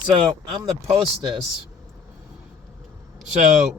So I'm the postess. So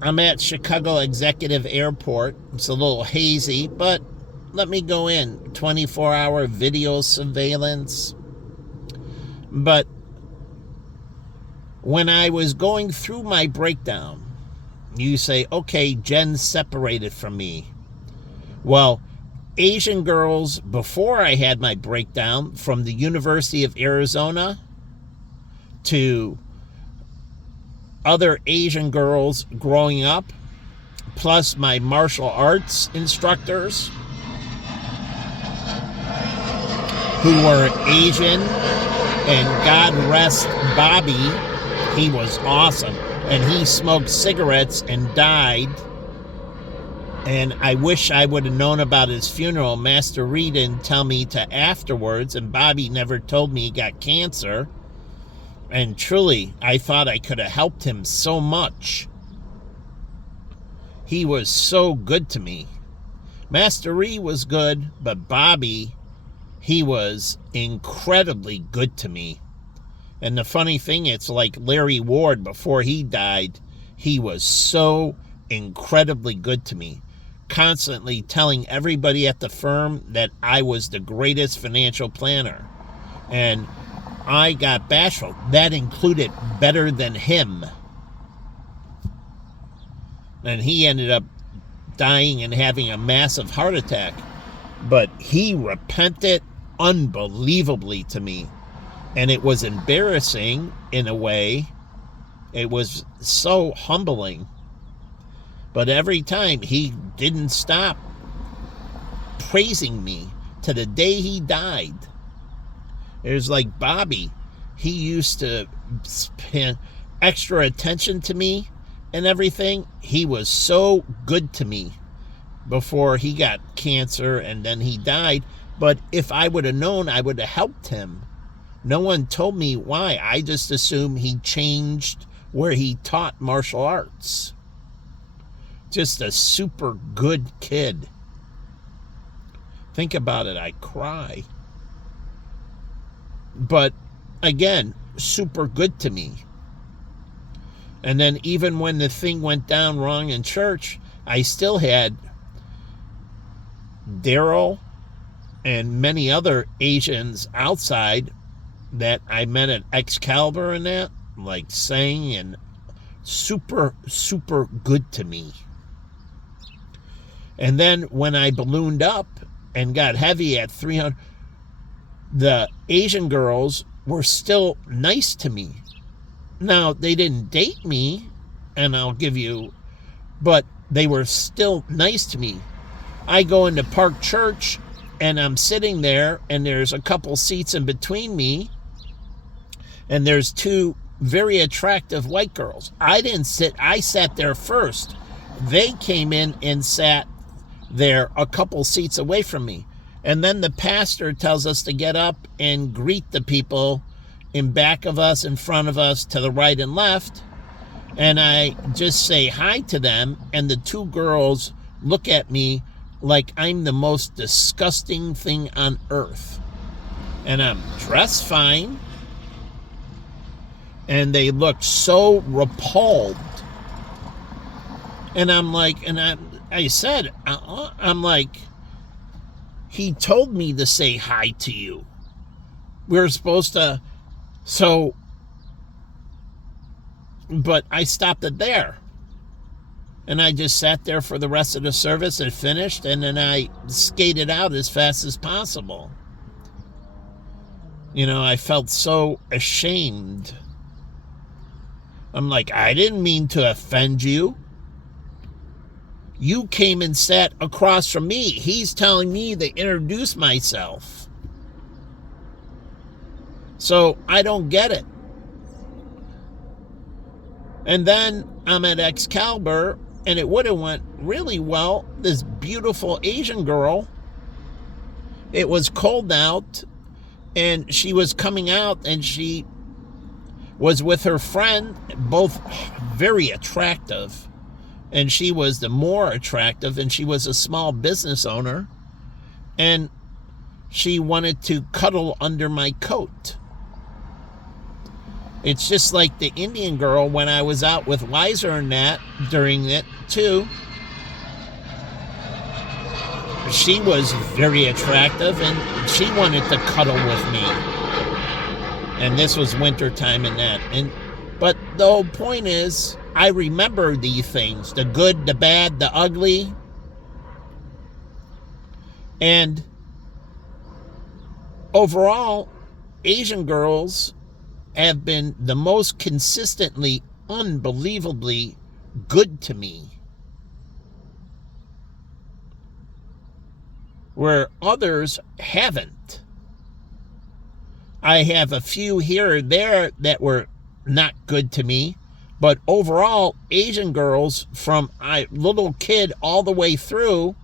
I'm at Chicago Executive Airport. It's a little hazy, but let me go in. 24-hour video surveillance. But when I was going through my breakdown, you say, okay, Jen's separated from me. Well, Asian girls, before I had my breakdown, from the University of Arizona to other Asian girls growing up, plus my martial arts instructors who were Asian, and God rest Bobby, he was awesome. And he smoked cigarettes and died. And I wish I would have known about his funeral. Master Reed didn't tell me to afterwards, and Bobby never told me he got cancer. And truly, I thought I could have helped him so much. He was so good to me. Master Reed was good, but Bobby, he was incredibly good to me. And the funny thing, it's like Larry Ward before he died. He was so incredibly good to me, constantly telling everybody at the firm that I was the greatest financial planner. And I got bashful. That included better than him. And he ended up dying and having a massive heart attack. But he repented unbelievably to me. And it was embarrassing in a way. It was so humbling. But every time he didn't stop praising me to the day he died. It was like Bobby. He used to spend extra attention to me and everything. He was so good to me before he got cancer and then he died. But if I would have known, I would have helped him. No one told me why. I just assumed he changed where he taught martial arts. Just a super good kid. Think about it, I cry. But again, super good to me. And then even when the thing went down wrong in church, I still had Daryl and many other Asians outside that I met at Excalibur and that, like saying, and super, super good to me. And then when I ballooned up and got heavy at 300, the Asian girls were still nice to me. Now, they didn't date me, and I'll give you, but they were still nice to me. I go into Park Church, and I'm sitting there, and there's a couple seats in between me, and there's two very attractive white girls. I didn't sit, I sat there first. They came in and sat there a couple seats away from me. And then the pastor tells us to get up and greet the people in back of us, in front of us, to the right and left. And I just say hi to them, and the two girls look at me like I'm the most disgusting thing on earth. And I'm dressed fine, and they look so repelled. And I'm like, and I said, I'm like, he told me to say hi to you. We were supposed to, so, but I stopped it there. And I just sat there for the rest of the service and finished, and then I skated out as fast as possible. You know, I felt so ashamed. I'm like, I didn't mean to offend you. You came and sat across from me. He's telling me to introduce myself. So I don't get it. And then I'm at Excalibur, and it would have went really well. This beautiful Asian girl, it was cold out, and she was coming out, and she was with her friend, both very attractive. And she was the more attractive, and she was a small business owner. And she wanted to cuddle under my coat. It's just like the Indian girl when I was out with Wiser and that during it too. She was very attractive and she wanted to cuddle with me. And this was winter time and that. But the whole point is, I remember these things, the good, the bad, the ugly. And overall, Asian girls have been the most consistently, unbelievably good to me. Where others haven't. I have a few here or there that were not good to me, but overall, Asian girls from a little kid all the way through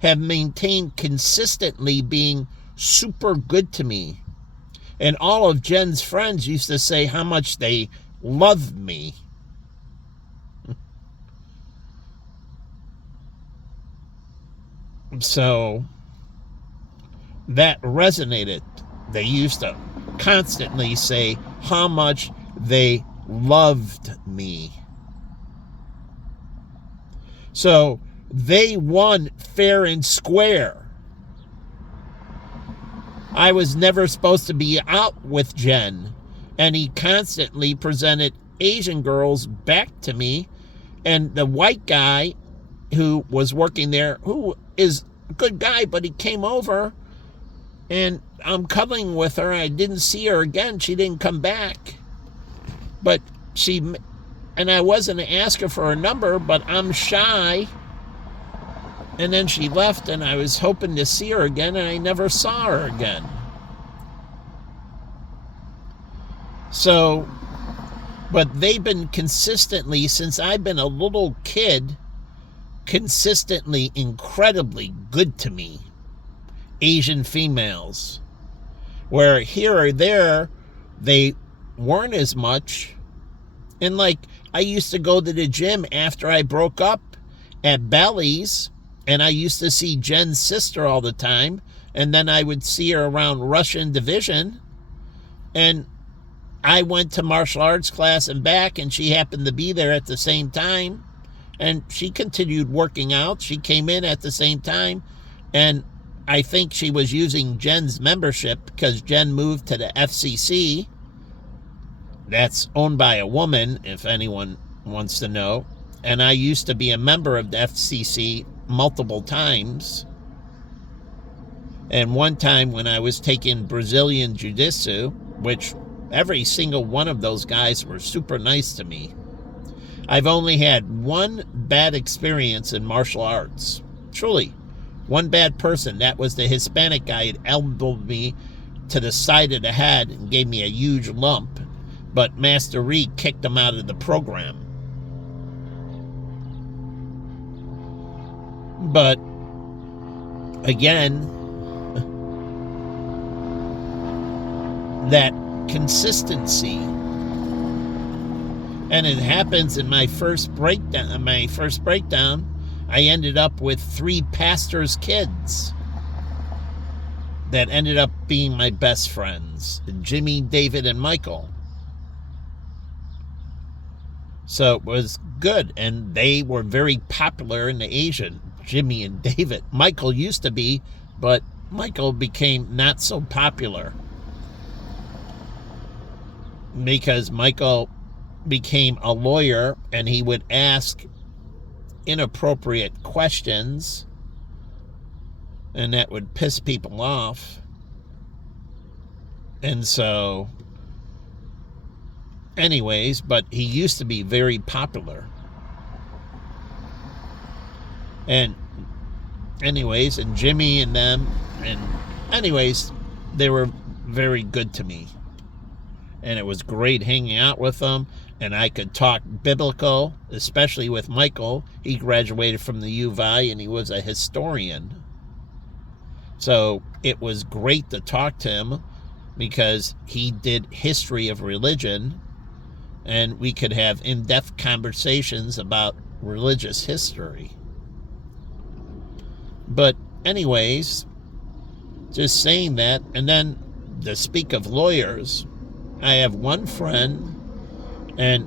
have maintained consistently being super good to me. And all of Jen's friends used to say how much they loved me. So that resonated. They used to constantly say how much they loved me. So they won fair and square. I was never supposed to be out with Jen, and he constantly presented Asian girls back to me. And the white guy who was working there, who is a good guy, but he came over and I'm cuddling with her. I didn't see her again. She didn't come back. But and I wasn't to ask her for her number, but I'm shy. And then she left, and I was hoping to see her again, and I never saw her again. So, but they've been consistently, since I've been a little kid, consistently incredibly good to me. Asian females. Where here or there, they weren't as much. And like, I used to go to the gym after I broke up at Bally's, and I used to see Jen's sister all the time, and then I would see her around Russian Division, and I went to martial arts class and back, and she happened to be there at the same time, and she continued working out. She came in at the same time, and I think she was using Jen's membership because Jen moved to the FCC. That's owned by a woman, if anyone wants to know. And I used to be a member of the FCC multiple times. And one time when I was taking Brazilian Jiu-Jitsu, which every single one of those guys were super nice to me. I've only had one bad experience in martial arts. Truly. One bad person. That was the Hispanic guy who elbowed me to the side of the head and gave me a huge lump. But Master Reed kicked him out of the program. But, again, that consistency. And it happens in my first breakdown. I ended up with 3 pastors' kids that ended up being my best friends, Jimmy, David, and Michael. So it was good, and they were very popular in the Asian, Jimmy and David. Michael used to be, but Michael became not so popular because Michael became a lawyer, and he would ask inappropriate questions, and that would piss people off. And so, anyways, but he used to be very popular. And anyways, and Jimmy and them, and anyways, they were very good to me. And it was great hanging out with them. And I could talk biblical, especially with Michael. He graduated from the U of I, and he was a historian. So it was great to talk to him because he did history of religion, and we could have in-depth conversations about religious history. But anyways, just saying that, and then to speak of lawyers, I have one friend And